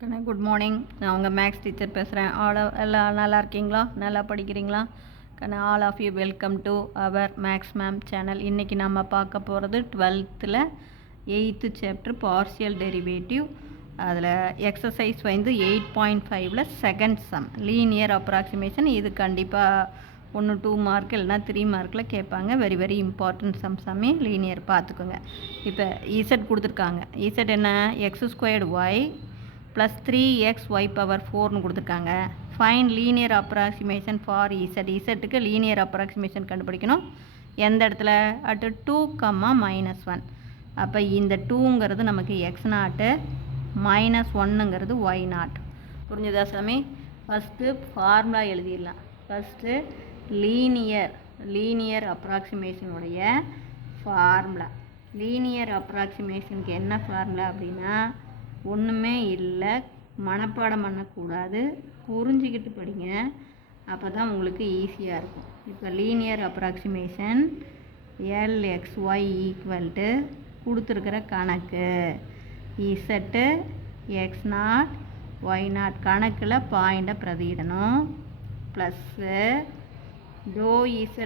கண்ணே good morning. நான் உங்கள் மேக்ஸ் டீச்சர் பேசுகிறேன். எல்லாம் நல்லா இருக்கீங்களா? நல்லா படிக்கிறீங்களா? கண்ணே all of you welcome to our maths ma'am channel. இன்றைக்கி நம்ம பார்க்க போகிறது 12th 8th chapter partial derivative. அதில் எக்ஸசைஸ் வந்து 8.5 செகண்ட் சம் லீனியர் அப்ராக்சிமேஷன். இது கண்டிப்பாக 1-2 மார்க் இல்லைனா 3 மார்க்கில் கேட்பாங்க. வெரி வெரி இம்பார்ட்டன்ட் சம்மே லீனியர் பார்த்துக்கோங்க. இப்போ இசட் கொடுத்துருக்காங்க. இசட் என்ன? x² y plus 3xy power 4னு கொடுத்துருக்காங்க. Find linear approximation for z. இசட்டுக்கு லீனியர் அப்ராக்சிமேஷன் கண்டுபிடிக்கணும். எந்த இடத்துல? அட் 2, -1. அப்போ இந்த 2ங்கிறது நமக்கு x0, -1ங்கிறது y0. புரிஞ்சுதா சாமி? ஃபஸ்ட்டு ஃபார்முலா எழுதிடலாம். ஃபஸ்ட்டு லீனியர் அப்ராக்சிமேஷனுடைய ஃபார்முலா. லீனியர் அப்ராக்சிமேஷனுக்கு என்ன ஃபார்முலா அப்படின்னா, ஒன்றுமே இல்லை, மனப்பாடம் பண்ணக்கூடாது, புரிஞ்சிக்கிட்டு படிங்க. அப்போ தான் உங்களுக்கு ஈஸியாக இருக்கும். இப்போ லீனியர் அப்ராக்சிமேஷன் LXY ஈக்குவல்ட்டு கொடுத்துருக்கிற கணக்கு இசட்டு x0 y0 கணக்கில் பாயிண்டை பிரதியிடணும். ப்ளஸ்ஸு ∂z/∂x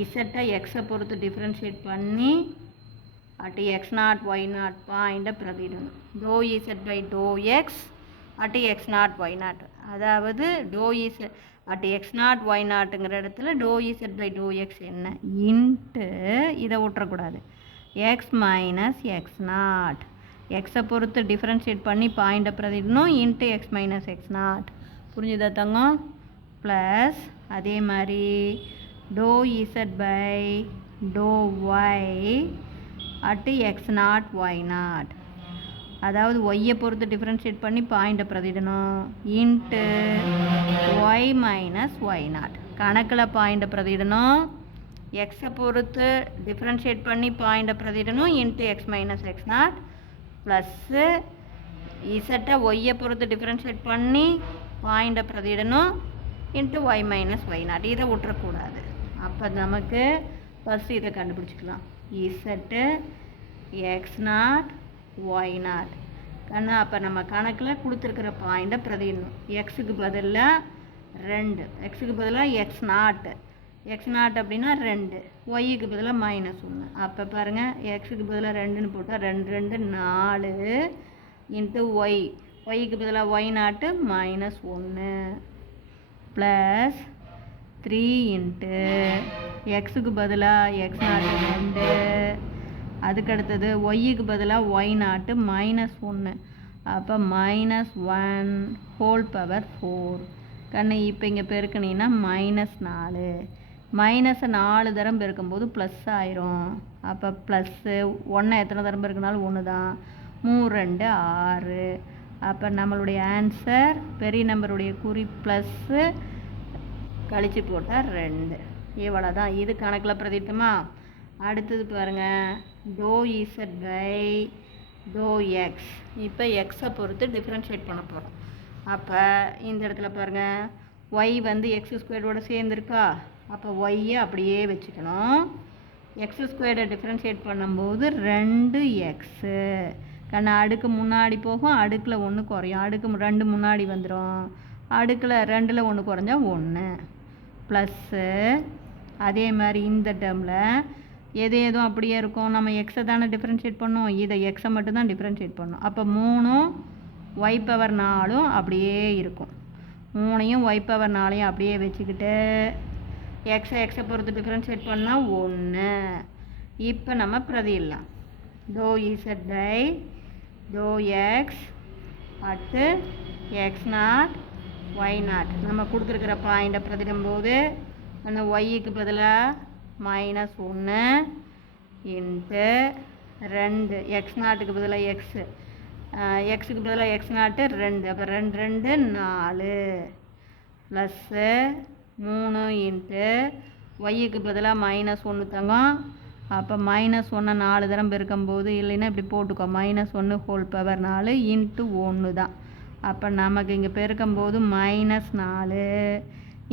இசட்டை எக்ஸை பொறுத்து டிஃப்ரென்ஷியேட் பண்ணி at x0 y0 பாயிண்டை பிரதியிடணும். ∂z/∂x at x0 y0, அதாவது ∂z at x0 y0ங்கிற இடத்துல ∂z/∂x என்ன? இன்ட்டு இதை விட்டுறக்கூடாது, x - x0 எக்ஸை பொறுத்து டிஃப்ரென்ஷியேட் பண்ணி பாயிண்டை பிரதியிடணும். Into x - x0. புரிஞ்சுதா தங்கம்? ப்ளஸ் அதே மாதிரி ∂z/∂y at x0 y0, அதாவது ஒய்யை பொறுத்து டிஃப்ரென்ஷியேட் பண்ணி பாயிண்டை பிரதிடணும். இன்ட்டு y - y0 கணக்கில் பாயிண்டை பிரதிடணும். எக்ஸை பொறுத்து டிஃப்ரென்ஷியேட் பண்ணி பாயிண்டை பிரதிடணும். இன்ட்டு x - x0 ப்ளஸ்ஸு இசட்டை ஒய்யை பொறுத்து டிஃப்ரென்ஷியேட் பண்ணி பாயிண்டை பிரதிடணும். Into y - y0. இதை விட்டுறக்கூடாது. அப்போ நமக்கு ஃபஸ்ட்டு இதை கண்டுபிடிச்சிக்கலாம். இசட்டு x0 y0 கண்ணா. அப்போ நம்ம கணக்கில் கொடுத்துருக்கிற பாயிண்டை பிரதிடணும். எக்ஸுக்கு பதிலாக 2, எக்ஸுக்கு பதிலாக x0 அப்படின்னா 2, ஒய்க்கு பதிலாக -1. அப்போ பாருங்கள், எக்ஸுக்கு பதிலாக 2ன்னு போட்டால் 2 2 4 இன்ட்டு ஒய்க்கு பதிலாக y0 -1 ப்ளஸ் 3 இன்ட்டு எக்ஸுக்கு பதிலாக x0 2, அதுக்கடுத்தது ஒய்க்கு பதிலாக y0 -1. அப்போ -1 ஹோல் பவர் 4 கண்ணு. இப்போ இங்கே பெருக்கினீங்கன்னா -4, -4 தரம் பெருக்கும்போது ப்ளஸ் ஆயிரும். அப்போ ப்ளஸ்ஸு 1 எத்தனை தரம் பெருக்கினாலும் 1 தான். 3 2 6. அப்போ நம்மளுடைய ஆன்சர் பெரிய நம்பருடைய குறி ப்ளஸ்ஸு கழிச்சு போட்டால் 2. இவ்வளோ தான். இது கணக்கில் பிரதிட்டமா? அடுத்தது பாருங்கள், ∂z/∂x. இப்போ எக்ஸை பொறுத்து டிஃப்ரென்ஷியேட் பண்ண போகிறோம். அப்போ இந்த இடத்துல பாருங்கள், ஒய் வந்து x² சேர்ந்துருக்கா. அப்போ ஒய்யை அப்படியே வச்சுக்கணும். x² டிஃப்ரென்ஷியேட் பண்ணும்போது 2x கண்ணா. அடுக்கு முன்னாடி போகும், அடுக்கில் 1 குறையும். அடுக்கு 2 முன்னாடி வந்துடும், அடுக்கில் 2ல் 1 குறைஞ்சா 1 ப்ளஸ்ஸு. அதே மாதிரி இந்த டேர்மில் எதுவும் அப்படியே இருக்கும். நம்ம எக்ஸை தானே டிஃப்ரென்ஷியேட் பண்ணோம், இதை எக்ஸை மட்டும்தான் டிஃப்ரென்ஷியேட் பண்ணோம். அப்போ 3ம் y/4 அப்படியே இருக்கும். 3ஐயும் y/4 அப்படியே வச்சுக்கிட்டு எக்ஸை பொறுத்து டிஃப்ரென்ஷியேட் பண்ணால் 1. இப்போ நம்ம பிரதியிடலாம். ∂z/∂x at x0 y0 நம்ம கொடுத்துருக்கிற பாயிண்டை பிரதிடும்போது அந்த ஒய்க்கு பதிலாக -1 இன்ட்டு 2, x0க்கு பதிலாக எக்ஸுக்கு பதிலாக x0 2. அப்போ 2 2 4 ப்ளஸ்ஸு 3 இன்ட்டு ஒய்க்கு பதிலாக -1 தங்கம். அப்போ -1 4 தரம் பெருக்கும்போது இல்லைன்னா இப்படி போட்டுக்கோ, -1 ஹோல் பவர் 4 இன்ட்டு 1 தான். அப்போ நமக்கு இங்கே பெருக்கும்போது -4,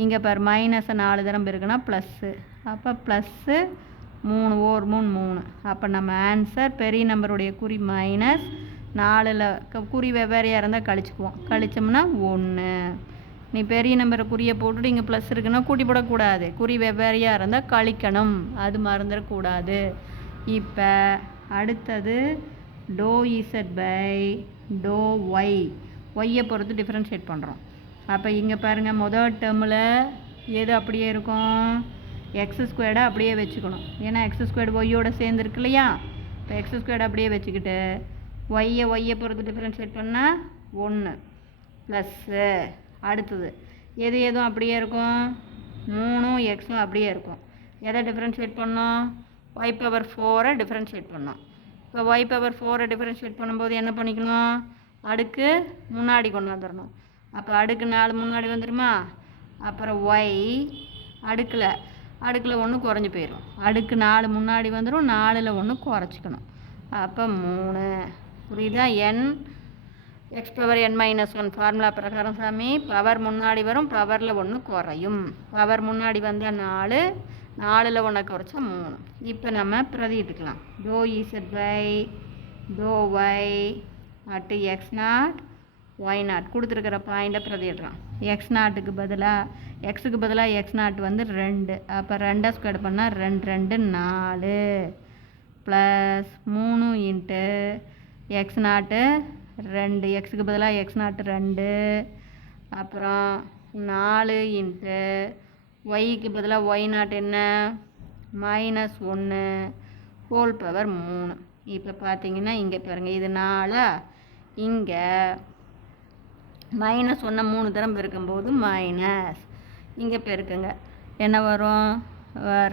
இங்கே பாரு -4 தரம் பெருக்குனா ப்ளஸ்ஸு. அப்போ ப்ளஸ்ஸு 3 3 3. அப்போ நம்ம ஆன்சர் பெரிய நம்பருடைய குறி 4ல் குறி வெவ்வேறையாக இருந்தால் கழிச்சுக்குவோம். கழிச்சோம்னா 1. நீ பெரிய நம்பரை குறியை போட்டுட்டு இங்கே ப்ளஸ் இருக்குன்னா கூட்டி போடக்கூடாது. குறி வெவ்வேறையாக இருந்தால் கழிக்கணும், அது மறந்துடக்கூடாது. இப்போ அடுத்தது டோ இசட் பை டோ ஒய், ஒய்யை பொறுத்து டிஃப்ரென்ஷியேட் பண்ணுறோம். அப்போ இங்கே பாருங்கள், முதல் டேர்மில் எது அப்படியே இருக்கும், x² அப்படியே வச்சுக்கணும். ஏன்னா x² ஒய்யோட சேர்ந்துருக்கு இல்லையா. இப்போ x² அப்படியே வச்சுக்கிட்டு ஒய்யை பொறுத்து டிஃப்ரென்ஷியேட் பண்ணால் 1 ப்ளஸ்ஸு. அடுத்தது எது எதுவும் அப்படியே இருக்கும், 3ம் எக்ஸும் அப்படியே இருக்கும். எதை டிஃப்ரென்ஷியேட் பண்ணோம், y⁴ டிஃப்ரென்ஷியேட் பண்ணோம். இப்போ y⁴ டிஃப்ரென்ஷியேட் பண்ணும்போது என்ன பண்ணிக்கணும், அடுக்கு முன்னாடி கொண்டு வந்துடணும். அப்போ அடுக்கு 4 முன்னாடி வந்துடுமா. அப்புறம் ஒய் அடுக்கில் 1 குறைஞ்சி போயிடும். அடுக்கு 4 முன்னாடி வந்துடும், 4ல் 1 குறைச்சிக்கணும். அப்போ 3. புரியுதா. x⁻n−1 ஃபார்முலா பிரகாரம் சாமி, பவர் முன்னாடி வரும், பவரில் 1 குறையும். பவர் முன்னாடி வந்தால் 4, 4ல் 1 குறைச்சா 3. இப்போ நம்ம பிரதிட்டுக்கலாம். டோ இசட் பை டோ ஒய் அட்டு x0 y0 கொடுத்துருக்கிற பாயிண்ட்டை பிரதிடுறோம். x0க்கு பதிலாக x0 வந்து 2. அப்போ 2² பண்ணால் 2 2 4 ப்ளஸ் 3 இன்ட்டு x0 2, எக்ஸுக்கு பதிலாக x0 2, அப்புறம் 4 இன்ட்டு ஒய்க்கு பதிலாக y0 என்ன -1 ஹோல் பவர் 3. இப்போ பார்த்தீங்கன்னா இங்கே பாருங்கள், இது 4, இங்கே -1 3 தரம் பெருக்கும்போது மைனஸ், இங்கே பெருக்குங்க என்ன வரும்,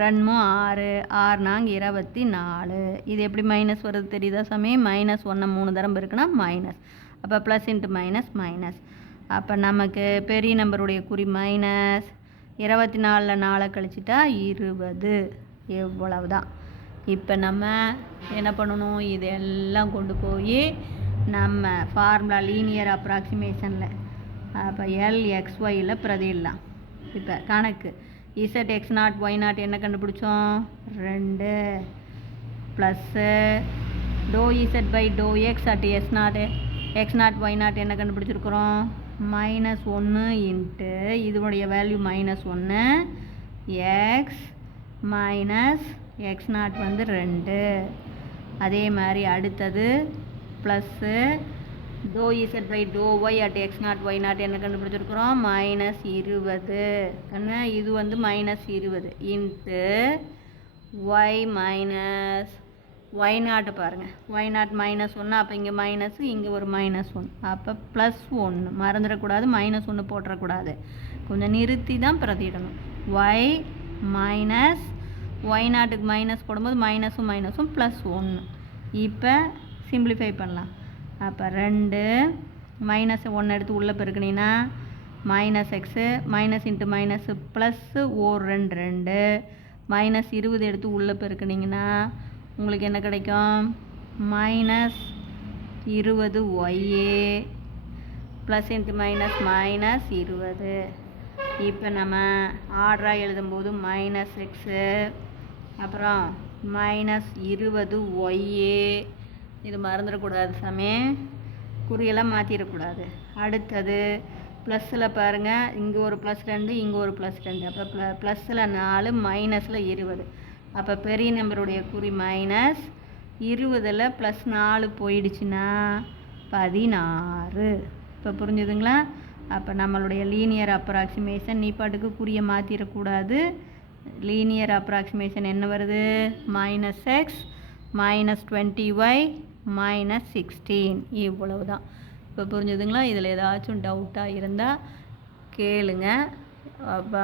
2 6, 6 4 24. இது எப்படி மைனஸ் வருது தெரியுதா சாமி. -1 3 தரம் பெருக்குனா மைனஸ். அப்போ ப்ளஸ் இன்ட்டு மைனஸ் மைனஸ். அப்போ நமக்கு பெரிய நம்பருடைய குறி மைனஸ். 24ல் 4 கழிச்சிட்டா 20. எவ்வளவு தான். இப்போ நம்ம என்ன பண்ணணும், இதெல்லாம் கொண்டு போய் நம்ம ஃபார்முலா லீனியர் அப்ராக்சிமேஷனில் அப்போ LXYயில் பிரதிடலாம். இப்போ கணக்கு ZX0 Y0 என்ன கண்டுபிடிச்சோம், 2 ப்ளஸ்ஸு டோ இசட் பை டோ எக்ஸ் அட் X0 Y0 என்ன கண்டுபிடிச்சிருக்கிறோம், -1 இன்ட்டு இதனுடைய வேல்யூ -1 எக்ஸ் மைனஸ் x0 வந்து 2. அதே மாதிரி அடுத்தது ப்ளஸ்ஸு டோ இசட் பை டோ ஒய் அட் x0 y0 என்ன கண்டுபிடிச்சிருக்கிறோம், -20. கண்ணா இது வந்து -20 இன்ட்டு ஒய் மைனஸ் y0 பாருங்கள், y0 -1. அப்போ இங்கே மைனஸு, இங்கே ஒரு -1. அப்போ +1 மறந்துடக்கூடாது, -1 போட்டுறக்கூடாது. கொஞ்சம் நிறுத்தி தான் பிரதிடணும். ஒய் மைனஸ் y0க்கு மைனஸ் போடும்போது மைனஸும் +1. இப்போ சிம்பிளிஃபை பண்ணலாம். அப்போ 2 -1 எடுத்து உள்ளே பெருக்கினீங்கன்னா -x minus into minus plus 2 2 -20 எடுத்து உள்ளே பெருக்கினீங்கன்னா உங்களுக்கு என்ன கிடைக்கும், -20 ஒய்ஏ ப்ளஸ் இன்ட்டு மைனஸ் -20. இப்போ நம்ம ஆர்டராக எழுதும்போது -x அப்புறம் -20 ஒய்ஏ, இது மறந்துடக்கூடாது சாமி, குறியெல்லாம் மாற்றிடக்கூடாது. அடுத்தது ப்ளஸ்ஸில் பாருங்கள், இங்கே ஒரு +2 இங்கே ஒரு +2. அப்போ ப்ளஸ்ஸில் 4 மைனஸில் 20. அப்போ பெரிய நம்பருடைய குறி -20ல் +4 போயிடுச்சுன்னா 16. இப்போ புரிஞ்சுதுங்களா. அப்போ நம்மளுடைய லீனியர் அப்ராக்சிமேஷன் நீ பாட்டுக்கு குறியை மாற்றிடக்கூடாது. லீனியர் அப்ராக்சிமேஷன் என்ன வருது, -x -20y -16. இவ்வளவு தான். இப்போ புரிஞ்சுதுங்களா. இதில் ஏதாச்சும் டவுட்டாக இருந்தால் கேளுங்க. அப்போ